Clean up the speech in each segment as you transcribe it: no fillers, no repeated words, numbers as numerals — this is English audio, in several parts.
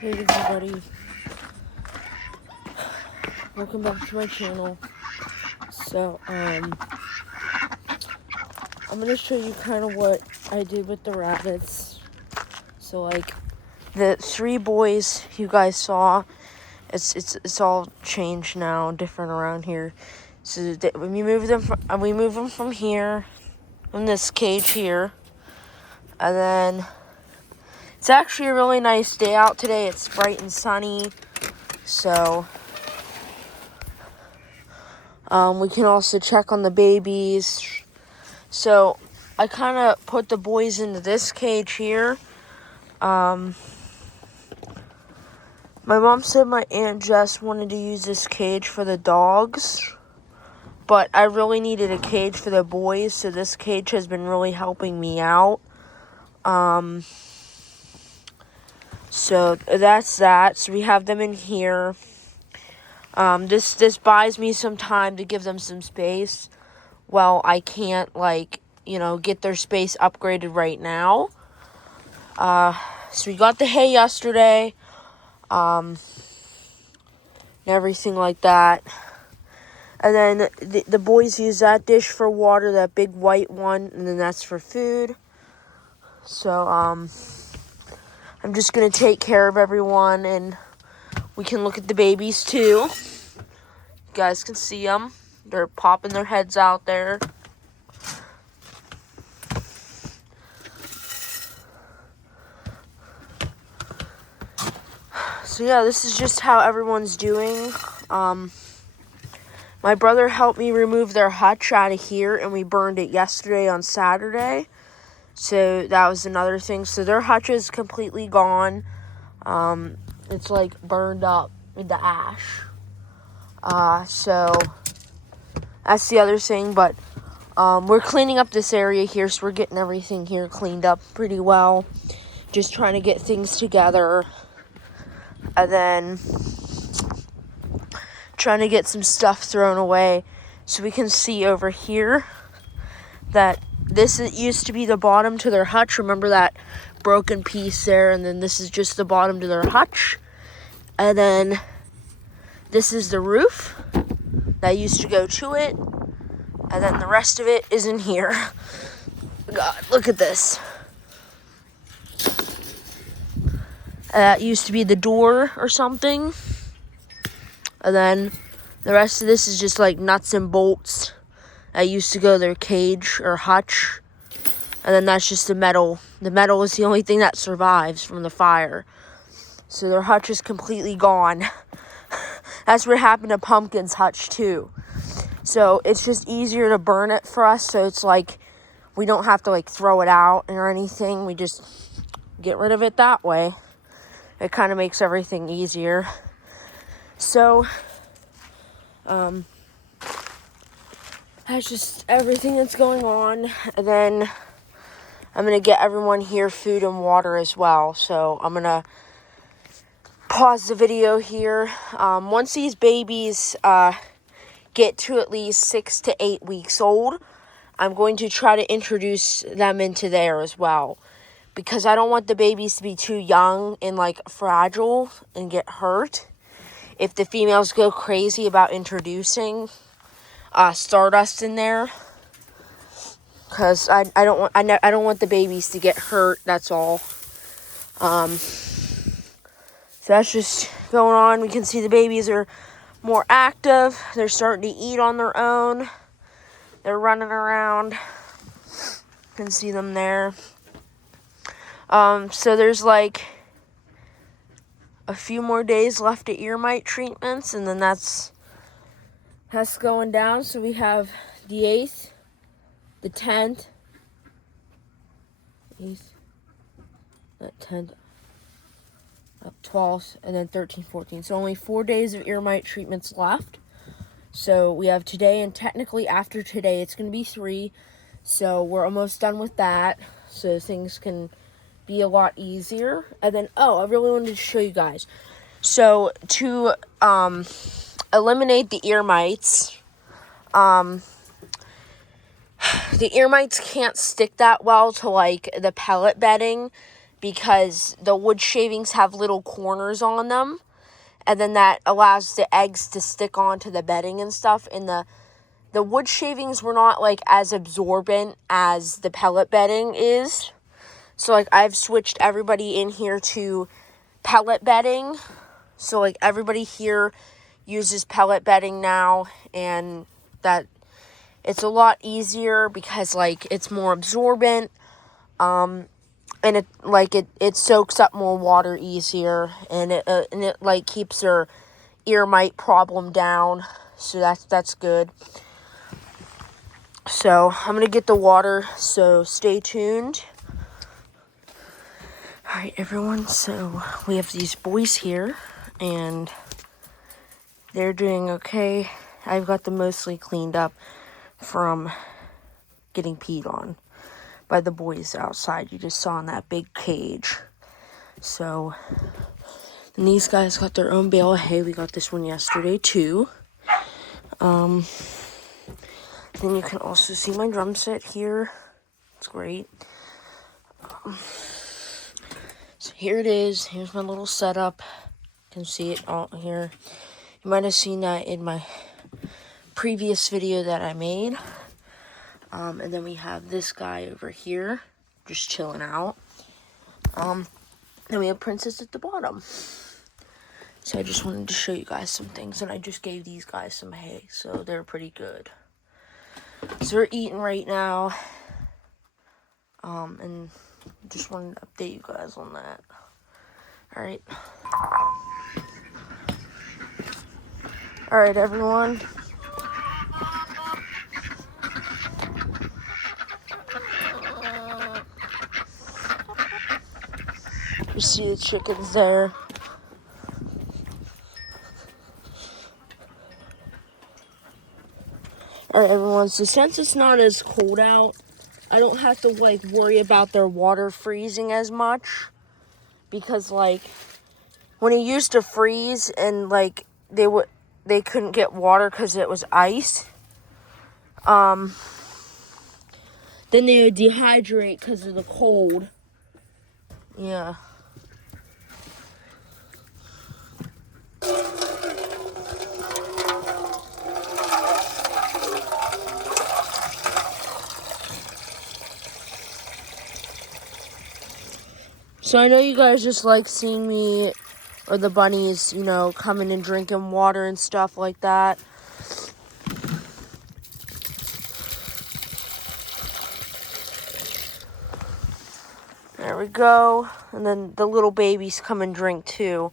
Hey everybody, welcome back to my channel. So, I'm gonna show you kind of what I did with the rabbits. So, like, the 3 boys you guys saw, it's all changed now, different around here. So, when we move them from here, in this cage here, and then it's actually a really nice day out today. It's bright and sunny, so. We can also check on the babies. So I kind of put the boys into this cage here. My mom said my Aunt Jess wanted to use this cage for the dogs, but I really needed a cage for the boys, so this cage has been really helping me out. So that's that. So we have them in here. This buys me some time to give them some space. Well, I can't, get their space upgraded right now. So we got the hay yesterday, and everything like that. And then the boys use that dish for water, that big white one, and then that's for food. So, I'm just gonna take care of everyone, and we can look at the babies too. You guys can see them. They're popping their heads out there. So yeah, this is just how everyone's doing. My brother helped me remove their hutch out of here, and we burned it yesterday on Saturday. So that was another thing. So their hutch is completely gone. It's like burned up into ash. So that's the other thing. But we're cleaning up this area here, so we're getting everything here cleaned up pretty well. Just trying to get things together. And then trying to get some stuff thrown away. So we can see over here that this used to be the bottom to their hutch. Remember that broken piece there? And then this is just the bottom to their hutch. And then this is the roof that used to go to it. And then the rest of it is in here. God, look at this. That used to be the door or something. And then the rest of this is just like nuts and bolts that used to go to their cage or hutch. And then that's just the metal. The metal is the only thing that survives from the fire. So their hutch is completely gone. That's what happened to Pumpkin's hutch too. So it's just easier to burn it for us. So it's like we don't have to like throw it out or anything. We just get rid of it that way. It kind of makes everything easier. So, that's just everything that's going on. And then I'm going to get everyone here food and water as well. So I'm going to pause the video here. Once these babies get to at least 6 to 8 weeks old, I'm going to try to introduce them into there as well. Because I don't want the babies to be too young and like fragile and get hurt. If the females go crazy about introducing Stardust in there, because I don't want the babies to get hurt. That's all. So that's just going on. We can see the babies are more active. They're starting to eat on their own. They're running around. You can see them there. So there's like a few more days left of ear mite treatments, and then that's going down. So we have the 8th, the 10th, 8th, 10th, 12th, and then 13th, 14th. So only 4 days of ear mite treatments left. So we have today, and technically after today, it's going to be 3. So we're almost done with that. So things can be a lot easier. And then, I really wanted to show you guys. So to eliminate the ear mites, the ear mites can't stick that well to like the pellet bedding because the wood shavings have little corners on them, and then that allows the eggs to stick onto the bedding and stuff. And the wood shavings were not like as absorbent as the pellet bedding is. So like I've switched everybody in here to pellet bedding. So like everybody here uses pellet bedding now, and that it's a lot easier because like it's more absorbent, and it soaks up more water easier, and it like keeps their ear mite problem down. So that's good. So I'm gonna get the water, so stay tuned. Alright everyone, so we have these boys here, and they're doing okay. I've got them mostly cleaned up from getting peed on by the boys outside. You just saw in that big cage. So, and these guys got their own bale of hay. We got this one yesterday too. Then you can also see my drum set here. It's great. So here it is. Here's my little setup. You can see it all here. You might have seen that in my previous video that I made. And then we have this guy over here, just chilling out. Then we have Princess at the bottom. So I just wanted to show you guys some things, and I just gave these guys some hay, so they're pretty good. So they're eating right now. And just wanted to update you guys on that. Alright. Alright, everyone. You see the chickens there. Alright, everyone. So since it's not as cold out, I don't have to like worry about their water freezing as much, because like when it used to freeze and like they couldn't get water because it was ice, then they would dehydrate because of the cold. Yeah. So I know you guys just like seeing me, or the bunnies, you know, coming and drinking water and stuff like that. There we go. And then the little babies come and drink too,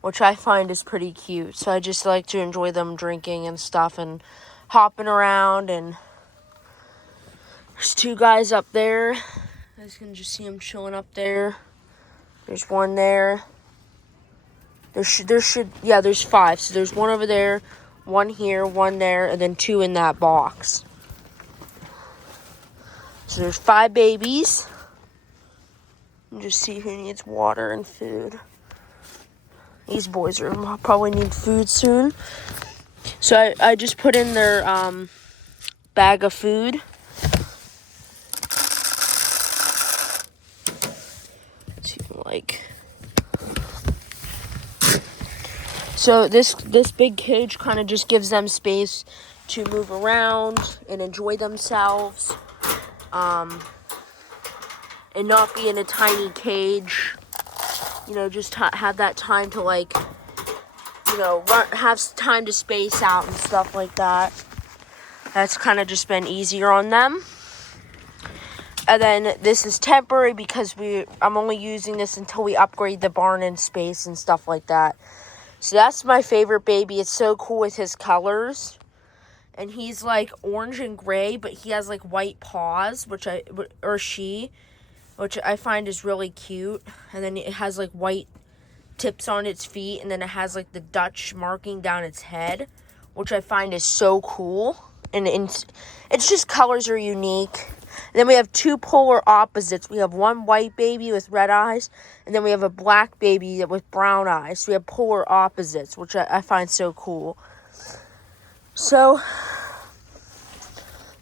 which I find is pretty cute. So I just like to enjoy them drinking and stuff and hopping around. And there's two guys up there. You guys can just see them chilling up there. There's one there. There's 5. So there's one over there, one here, one there, and then 2 in that box. So there's 5 babies. And just see who needs water and food. These boys are probably need food soon. So I just put in their bag of food. So this big cage kind of just gives them space to move around and enjoy themselves, and not be in a tiny cage. You know, just have that time to like, you know, have time to space out and stuff like that. That's kind of just been easier on them. And then this is temporary because I'm only using this until we upgrade the barn and space and stuff like that. So that's my favorite baby. It's so cool with his colors. And he's like orange and gray, but he has like white paws, which I find is really cute. And then it has like white tips on its feet, and then it has like the Dutch marking down its head, which I find is so cool. And it's just colors are unique. And then we have 2 polar opposites. We have one white baby with red eyes, and then we have a black baby with brown eyes. So we have polar opposites, which I find so cool. So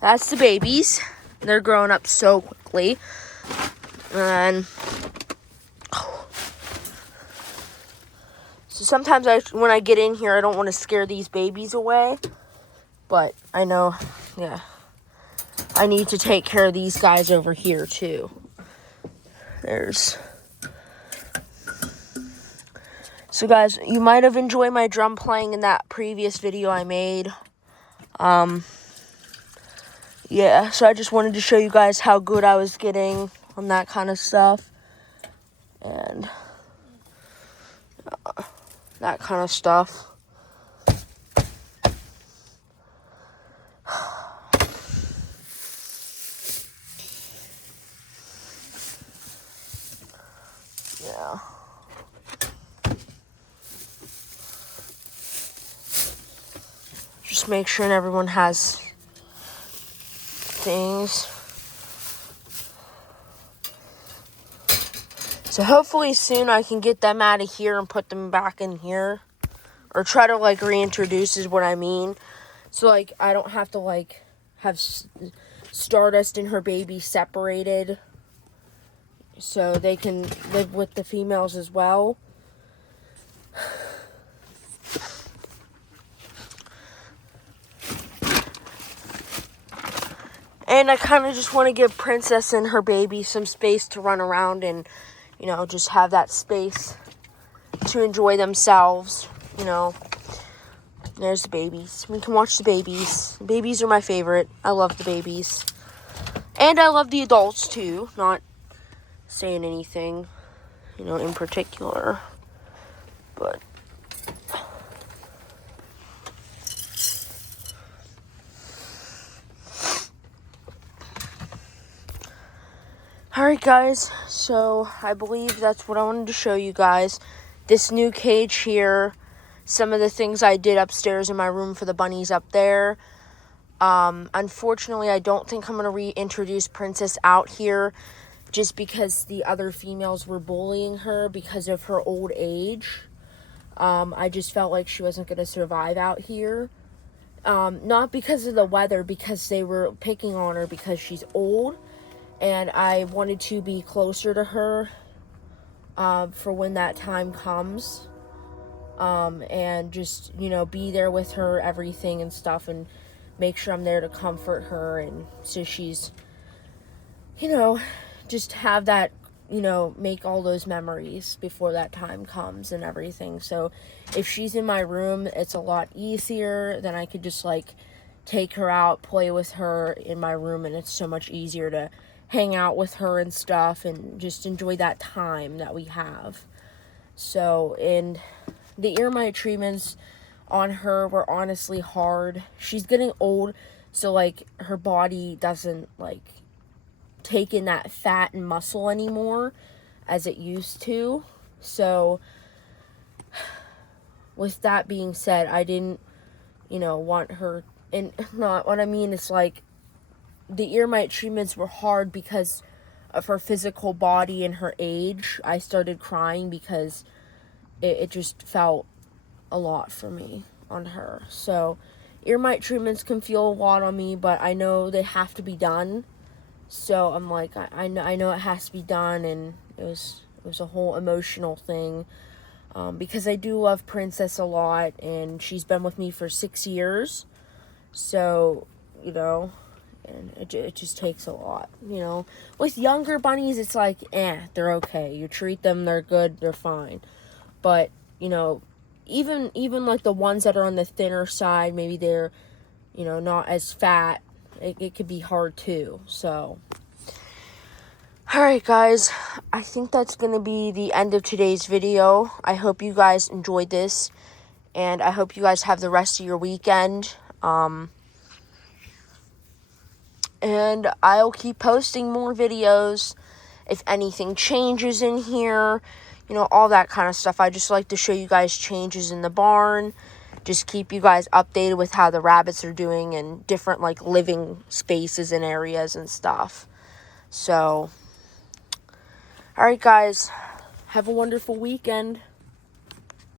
that's the babies. They're growing up so quickly. And So sometimes when I get in here, I don't want to scare these babies away. But I know, yeah, I need to take care of these guys over here too. So guys, you might have enjoyed my drum playing in that previous video I made. Yeah, so I just wanted to show you guys how good I was getting on that kind of stuff. And that kind of stuff. Yeah. Just make sure everyone has things. So hopefully soon I can get them out of here and put them back in here. Or try to, like, reintroduce is what I mean. So, like, I don't have to, like, have Stardust and her baby separated. So they can live with the females as well. And I kind of just want to give Princess and her baby some space to run around and, you know, just have that space to enjoy themselves, you know. There's the babies. We can watch the babies. The babies are my favorite. I love the babies. And I love the adults, too. Not saying anything, you know, in particular. But alright guys, so I believe that's what I wanted to show you guys. This new cage here, some of the things I did upstairs in my room for the bunnies up there. Unfortunately, I don't think I'm going to reintroduce Princess out here just because the other females were bullying her because of her old age. I just felt like she wasn't going to survive out here. Not because of the weather, because they were picking on her because she's old. And I wanted to be closer to her for when that time comes. And just, you know, be there with her, everything and stuff. And make sure I'm there to comfort her. And so she's, you know, just have that, you know, make all those memories before that time comes and everything. So if she's in my room, it's a lot easier. Then I could just, like, take her out, play with her in my room. And it's so much easier to hang out with her and stuff and just enjoy that time that we have. So, and the ear mite treatments on her were honestly hard. She's getting old, so, like, her body doesn't, like, take in that fat and muscle anymore as it used to. So, with that being said, I didn't, you know, want her, and not what I mean is, like, the ear mite treatments were hard because of her physical body and her age. I started crying because it just felt a lot for me on her. So, ear mite treatments can feel a lot on me, but I know they have to be done. So, I'm like, I know it has to be done, and it was a whole emotional thing. Because I do love Princess a lot, and she's been with me for 6 years. So, you know, and it just takes a lot, you know. With younger bunnies, it's like, they're okay. You treat them, they're good, they're fine. But, you know, even like the ones that are on the thinner side, maybe they're, you know, not as fat, it could be hard too. So, alright guys, I think that's going to be the end of today's video. I hope you guys enjoyed this, and I hope you guys have the rest of your weekend. And I'll keep posting more videos if anything changes in here, you know, all that kind of stuff. I just like to show you guys changes in the barn, just keep you guys updated with how the rabbits are doing and different, like, living spaces and areas and stuff. So, alright guys, have a wonderful weekend.